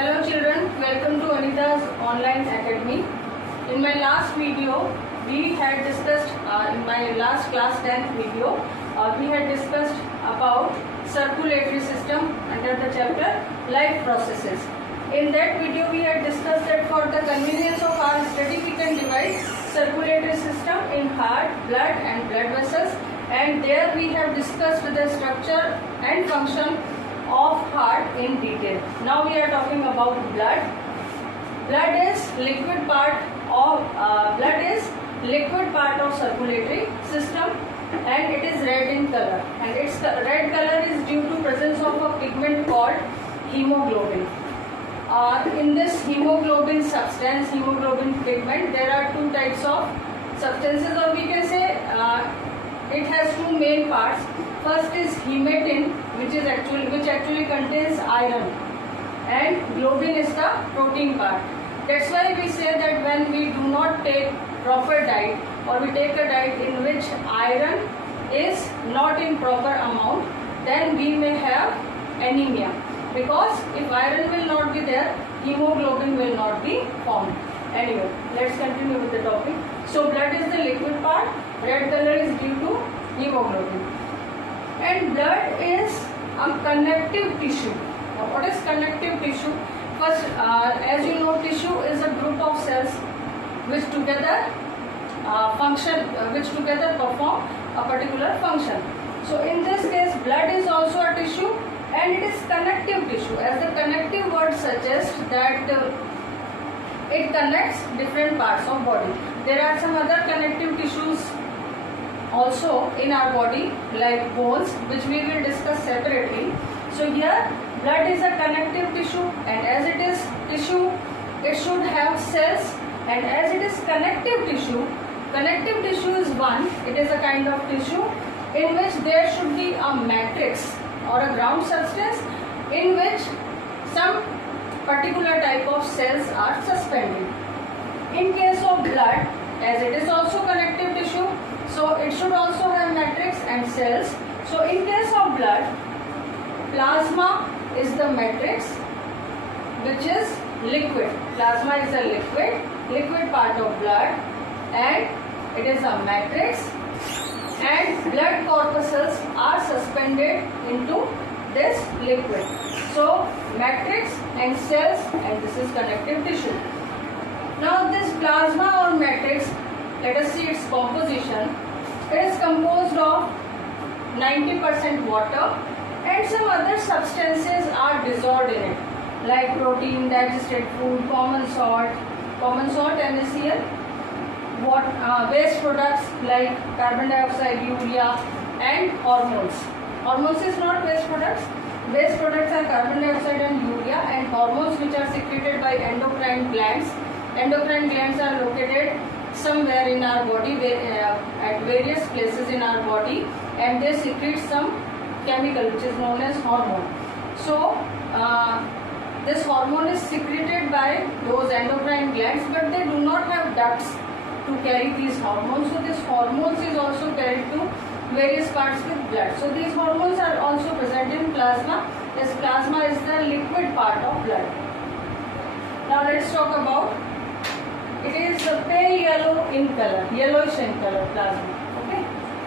Hello children, welcome to Anita's online academy. In my last video, we had discussed, in my last class 10th video, we had discussed about circulatory system under the chapter life processes. In that video, we had discussed that for the convenience of our study, we can divide circulatory system in heart, blood and blood vessels, and there we have discussed the structure and function of heart in detail. Now we are talking about blood. Blood is liquid part of circulatory system, and it is red in color, and its red color is due to presence of a pigment called hemoglobin. In this hemoglobin substance, hemoglobin pigment, there are two types of substances, or we can say it has two main parts. First is hematine, which actually contains iron, and globin is the protein part. That's why we say that when we do not take proper diet, or we take a diet in which iron is not in proper amount, then we may have anemia, because if iron will not be there, hemoglobin will not be formed. Anyway, let's continue with the topic. So blood is the liquid part, red color is due to hemoglobin. And blood is a connective tissue. Now, what is connective tissue? First, as you know, tissue is a group of cells which together perform a particular function. So in this case, blood is also a tissue, and it is connective tissue. As the connective word suggests that it connects different parts of body. There are some other connective tissues also in our body, like bones, which we will discuss separately. So here blood is a connective tissue, and as it is tissue, it should have cells, and as it is connective tissue is one, it is a kind of tissue in which there should be a matrix or a ground substance in which some particular type of cells are suspended. In case of blood, as it is also connective tissue, so it should also have matrix and cells. So in case of blood, plasma is the matrix, which is liquid. Plasma is a liquid part of blood, and it is a matrix, and blood corpuscles are suspended into this liquid. So matrix and cells, and this is connective tissue. Now this plasma or matrix, let us see its composition. It is composed of 90% water, and some other substances are dissolved in it, like protein, digested food, common salt NaCl, waste products like carbon dioxide, urea, and hormones. Hormones is not waste products. Waste products are carbon dioxide and urea, and hormones which are secreted by endocrine glands. Endocrine glands are located somewhere in our body, at various places in our body, and they secrete some chemical which is known as hormone. So this hormone is secreted by those endocrine glands, but they do not have ducts to carry these hormones. So this hormones is also carried to various parts with blood. So these hormones are also present in plasma, as plasma is the liquid part of blood. Now let's talk about, it is pale yellow in color, yellowish in color, plasma. Okay.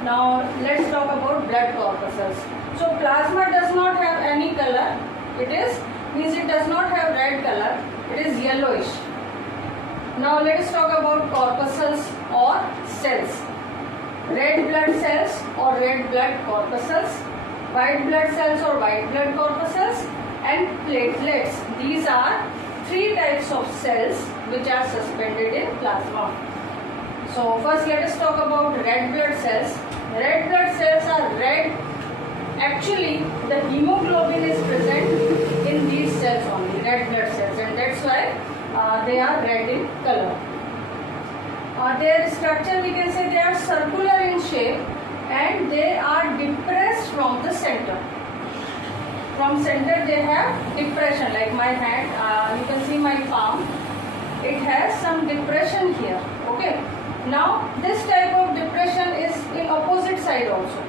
Now let's talk about blood corpuscles. So plasma does not have any color. It does not have red color. It is yellowish. Now let us talk about corpuscles or cells. Red blood cells or red blood corpuscles, white blood cells or white blood corpuscles, and platelets. These are three types of cells which are suspended in plasma. So first let us talk about red blood cells. Red blood cells are red. Actually, the hemoglobin is present in these cells only, red blood cells, and that's why they are red in color. Their structure, we can say they are circular in shape, and they are depressed from the center. From center they have depression, like my hand, you can see my palm, it has some depression here. Okay. Now this type of depression is in opposite side also.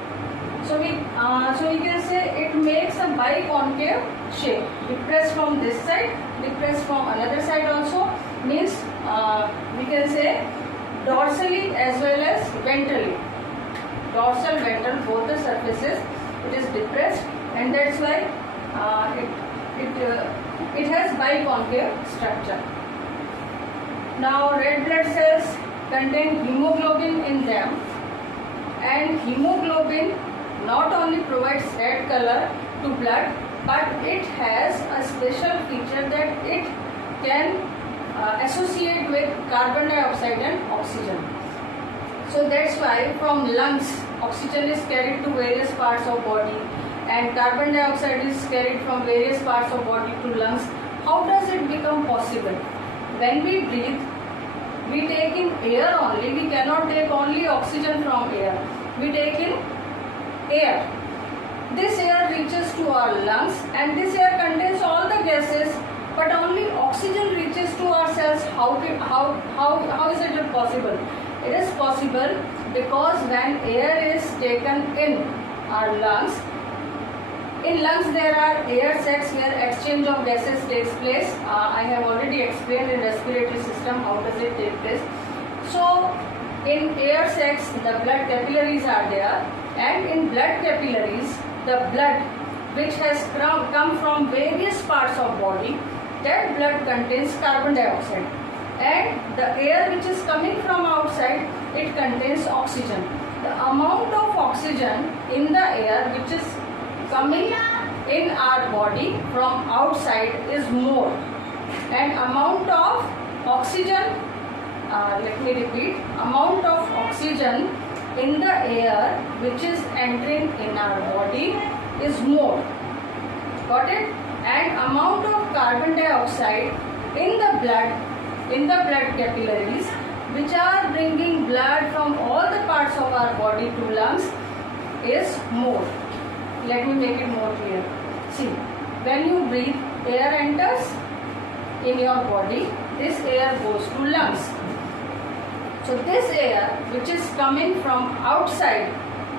So we can say it makes a biconcave shape. Depressed from this side, depressed from another side also, means we can say dorsally as well as ventrally. Dorsal, ventral, both the surfaces, it is depressed, and that's why it has biconcave structure. Now red blood cells contain hemoglobin in them, and hemoglobin not only provides red color to blood, but it has a special feature that it can associate with carbon dioxide and oxygen. So that's why from lungs oxygen is carried to various parts of body and carbon dioxide is carried from various parts of body to lungs. How does it become possible? When we breathe, we take in air only. We cannot take only oxygen from air. We take in air. This air reaches to our lungs, and this air contains all the gases, but only oxygen reaches to our cells. How is it possible? It is possible because when air is taken in our lungs, in lungs there are air sacs where exchange of gases takes place. I have already explained in respiratory system how does it take place. So in air sacs the blood capillaries are there, and in blood capillaries the blood which has come from various parts of body, that blood contains carbon dioxide, and the air which is coming from outside, it contains oxygen. The amount of oxygen in the air which is coming in our body from outside is more, and amount of oxygen, let me repeat, amount of oxygen in the air which is entering in our body is more. Got it? And amount of carbon dioxide in the blood capillaries which are bringing blood from all the parts of our body to lungs is more. Let me make it more clear. See, when you breathe, air enters in your body, this air goes to lungs. So this air which is coming from outside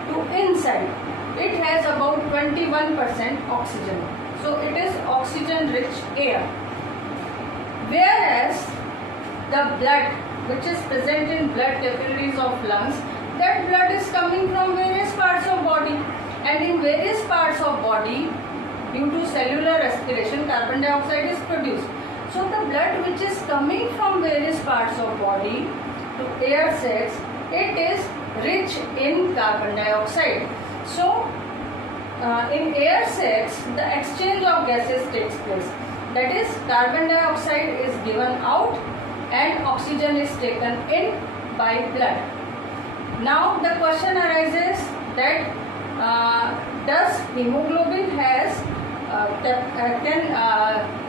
to inside, it has about 21% oxygen. So it is oxygen rich air. Whereas the blood which is present in blood capillaries of lungs, that blood is coming from various parts of body, and in various parts of body due to cellular respiration carbon dioxide is produced. So the blood which is coming from various parts of body to air sacs, it is rich in carbon dioxide. So in air sacs the exchange of gases takes place. That is, carbon dioxide is given out and oxygen is taken in by blood. Now the question arises that does hemoglobin can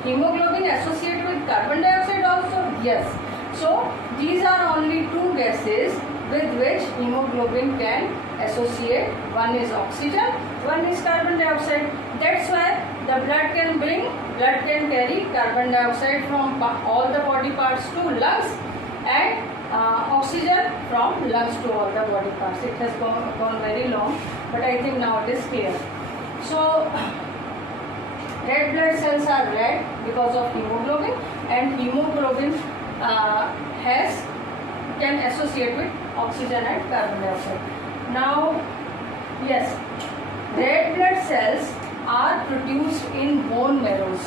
hemoglobin associate with carbon dioxide also? Yes. So these are only two gases with which hemoglobin can associate. One is oxygen, one is carbon dioxide. That's why the blood can carry carbon dioxide from all the body parts to lungs, and oxygen from lungs to all the body parts. It has gone very long, but I think now it is clear. So red blood cells are red because of hemoglobin, and hemoglobin can associate with oxygen and carbon dioxide. Now, yes, red blood cells are produced in bone marrows.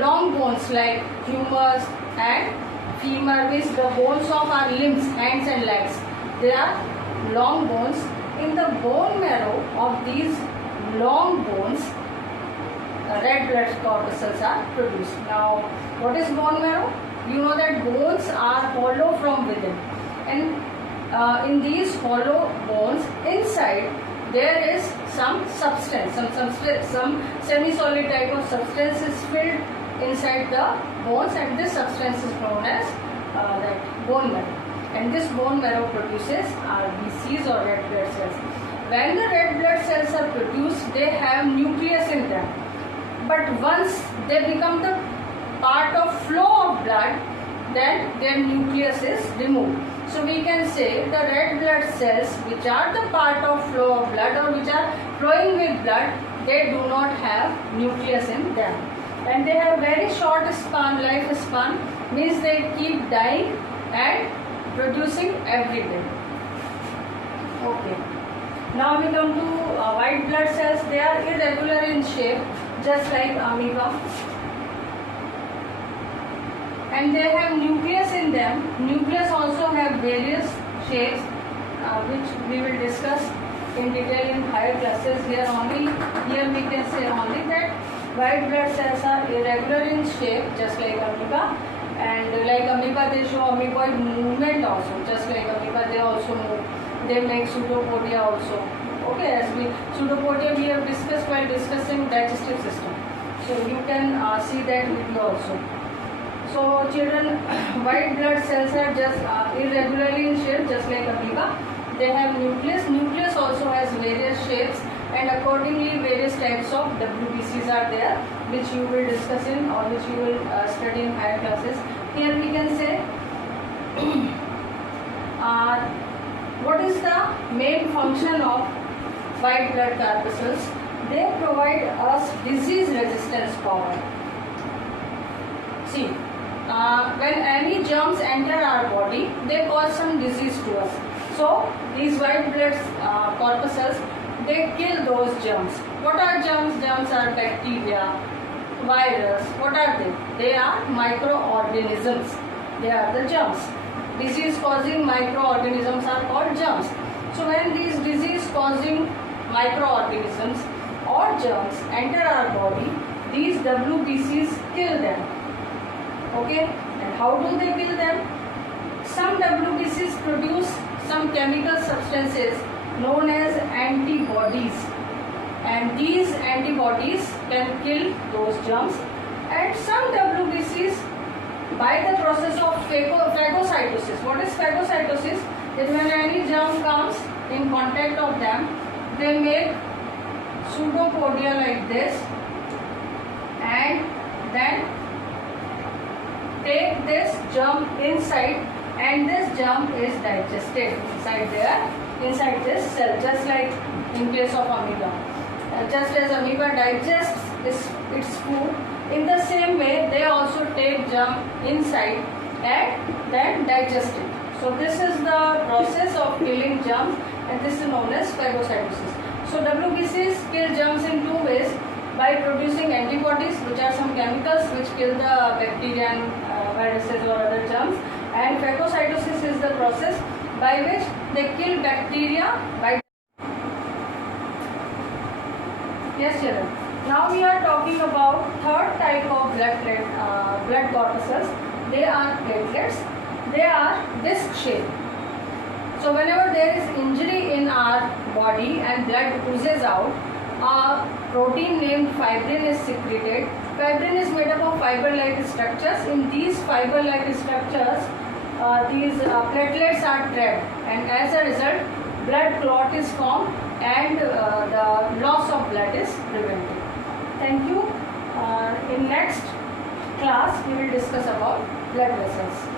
Long bones like humerus and femur, means the bones of our limbs, hands and legs. They are long bones. In the bone marrow of these long bones, red blood corpuscles are produced. Now, what is bone marrow? You know that bones are hollow from within, and in these hollow bones inside there is some substance, some semi-solid type of substance is filled inside the bones, and this substance is known as that bone marrow. And this bone marrow produces RBCs or red blood cells. When the red blood cells are produced, they have nucleus in them. But once they become the part of flow of blood, then their nucleus is removed. So we can say the red blood cells, which are the part of flow of blood or which are flowing with blood, they do not have nucleus in them, and they have very short life span, means they keep dying and producing every day. Okay. Now we come to white blood cells. They are irregular in shape, just like amoeba, and they have nucleus in them. Nucleus also have various shapes, which we will discuss in detail in higher classes. Here we can say only that white blood cells are irregular in shape, just like amoeba, and like amoeba they show amoeboid movement also, just like amoeba they also move. They make pseudopodia also. Okay, as we pseudopodia we have discussed while discussing digestive system, so you can see that video also. So children, white blood cells are just irregularly in shape, just like amoeba. They have nucleus. Nucleus also has various shapes, and accordingly various types of WBCs are there, which you will discuss in or which you will study in higher classes. Here we can say what is the main function of white blood corpuscles? They provide us disease resistance power. See, when any germs enter our body, they cause some disease to us. So these white blood corpuscles, they kill those germs. What are germs? Germs are bacteria, virus. What are they? They are microorganisms. They are the germs. Disease causing microorganisms are called germs. So when these disease causing microorganisms or germs enter our body, these WBCs kill them. Okay, and how do they kill them? Some WBCs produce some chemical substances known as antibodies, and these antibodies can kill those germs. And some WBCs, by the process of phagocytosis. What is phagocytosis? Is when any germ comes in contact of them, they make pseudopodia like this, and then take this germ inside, and this germ is digested inside this cell, just like in case of amoeba. Just as amoeba digests its food, in the same way they also take germ inside and then digest it. So this is the process of killing germs, and this is known as phagocytosis. So WBCs kill germs in two ways: by producing antibodies, which are some chemicals which kill the bacteria and viruses or other germs, and phagocytosis is the process by which they kill bacteria by. Yes, children. Now we are talking about third type of blood corpuscles. They are platelets. They are disc shaped. So whenever there is injury in our body and blood oozes out, a protein named fibrin is secreted. Fibrin is made up of fiber-like structures. In these fiber-like structures, these platelets are trapped, and as a result, blood clot is formed, and the loss of blood is prevented. Thank you. In next class, we will discuss about blood vessels.